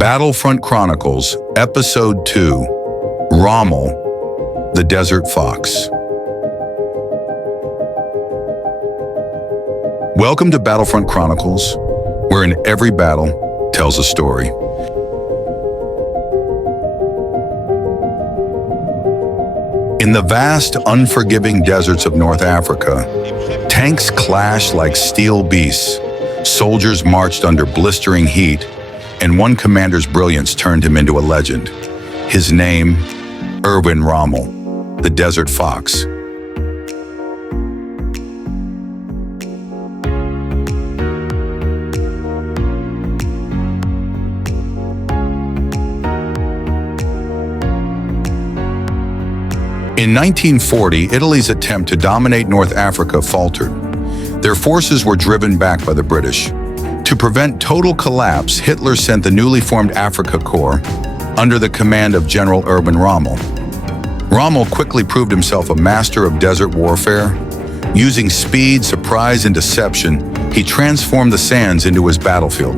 Battlefront Chronicles, Ep.2, Rommel, the Desert Fox. Welcome to Battlefront Chronicles, wherein every battle tells a story. In the vast, unforgiving deserts of North Africa, tanks clashed like steel beasts, soldiers marched under blistering heat, and one commander's brilliance turned him into a legend. His name, Erwin Rommel, the Desert Fox. In 1940, Italy's attempt to dominate North Africa faltered. Their forces were driven back by the British. To prevent total collapse, Hitler sent the newly formed Afrika Corps under the command of General Erwin Rommel. Rommel quickly proved himself a master of desert warfare. Using speed, surprise, and deception, he transformed the sands into his battlefield.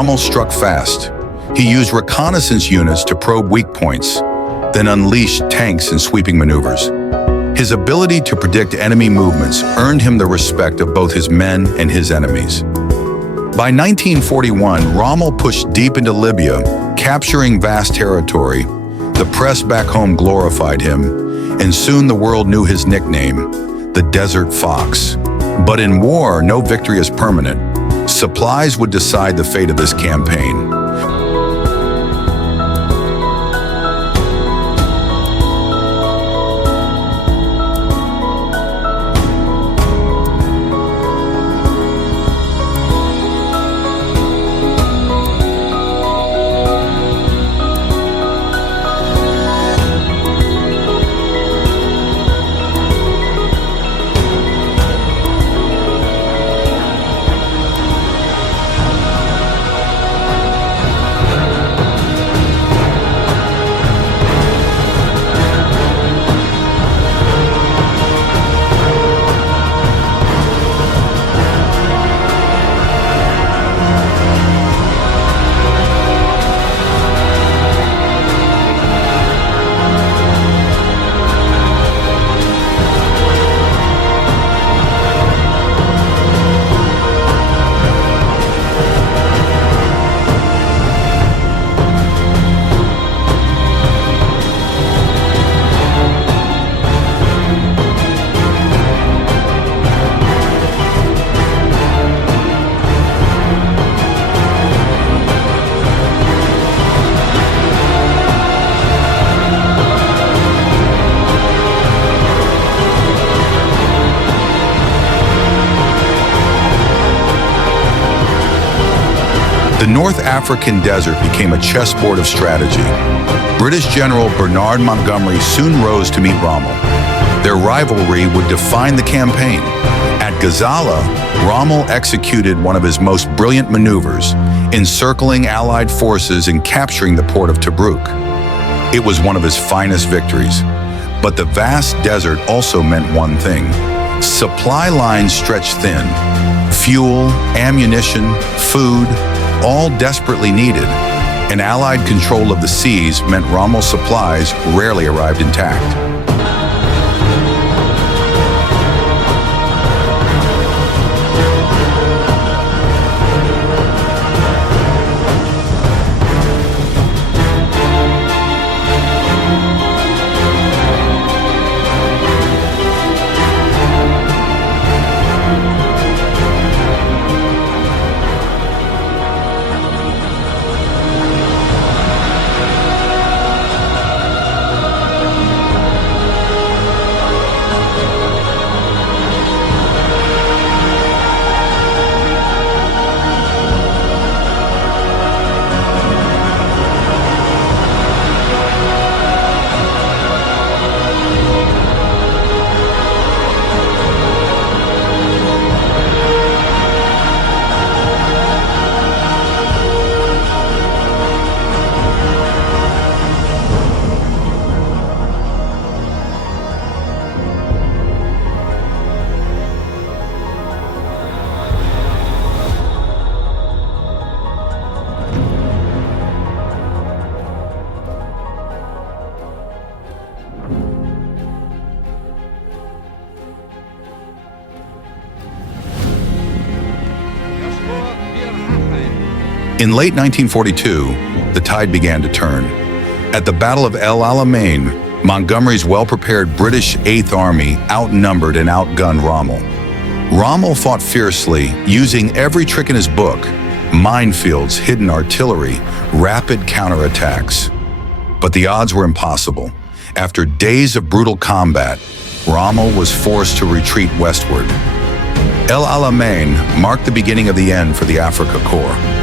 Rommel struck fast. He used reconnaissance units to probe weak points, then unleashed tanks and sweeping maneuvers. His ability to predict enemy movements earned him the respect of both his men and his enemies. By 1941, Rommel pushed deep into Libya, capturing vast territory. The press back home glorified him, and soon the world knew his nickname, the Desert Fox. But in war, no victory is permanent. Supplies would decide the fate of this campaign. The North African desert became a chessboard of strategy. British General Bernard Montgomery soon rose to meet Rommel. Their rivalry would define the campaign. At Gazala, Rommel executed one of his most brilliant maneuvers, encircling Allied forces and capturing the port of Tobruk. It was one of his finest victories. But the vast desert also meant one thing. Supply lines stretched thin. Fuel, ammunition, food, all desperately needed, and Allied control of the seas meant Rommel's supplies rarely arrived intact. In late 1942, the tide began to turn. At the Battle of El Alamein, Montgomery's well-prepared British 8th Army outnumbered and outgunned Rommel. Rommel fought fiercely, using every trick in his book: minefields, hidden artillery, rapid counterattacks. But the odds were impossible. After days of brutal combat, Rommel was forced to retreat westward. El Alamein marked the beginning of the end for the Afrika Korps.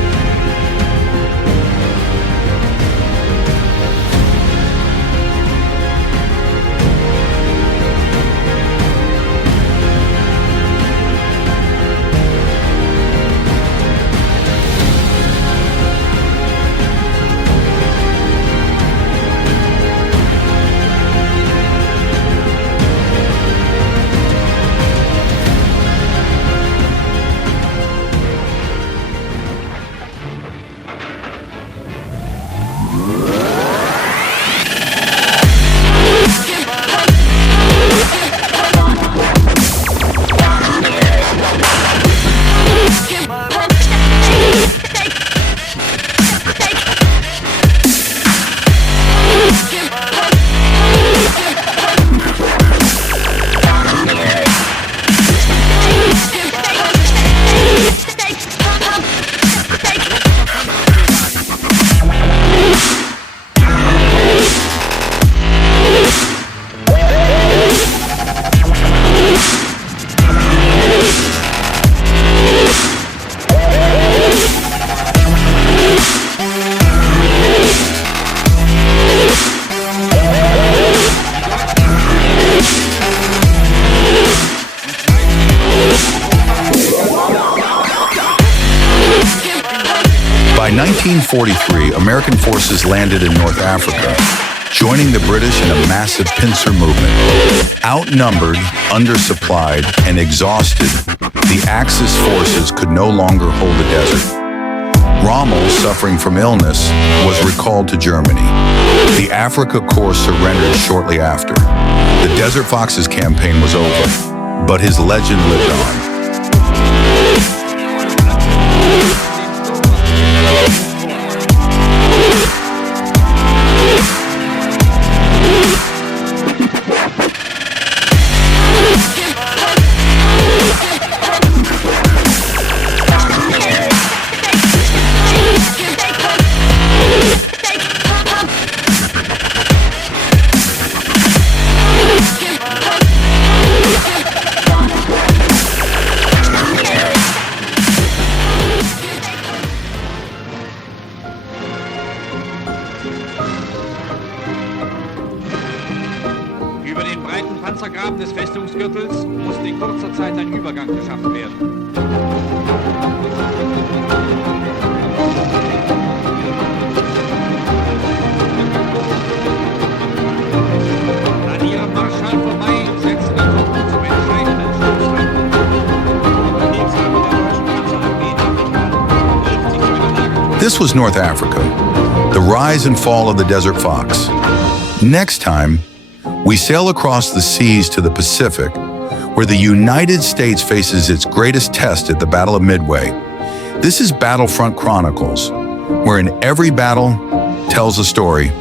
By 1943, American forces landed in North Africa, joining the British in a massive pincer movement. Outnumbered, undersupplied, and exhausted, the Axis forces could no longer hold the desert. Rommel, suffering from illness, was recalled to Germany. The Afrika Korps surrendered shortly after. The Desert Foxes campaign was over, but his legend lived on. Über den breiten Panzergraben des Festungsgürtels musste in kurzer Zeit ein Übergang geschaffen werden. An ihrem Marschall vorbei setzte der Tobruk zum entscheidenden Stoßfeld. This was North Africa, the rise and fall of the Desert Fox. Next time, we sail across the seas to the Pacific, where the United States faces its greatest test at the Battle of Midway. This is Battlefront Chronicles, where in every battle tells a story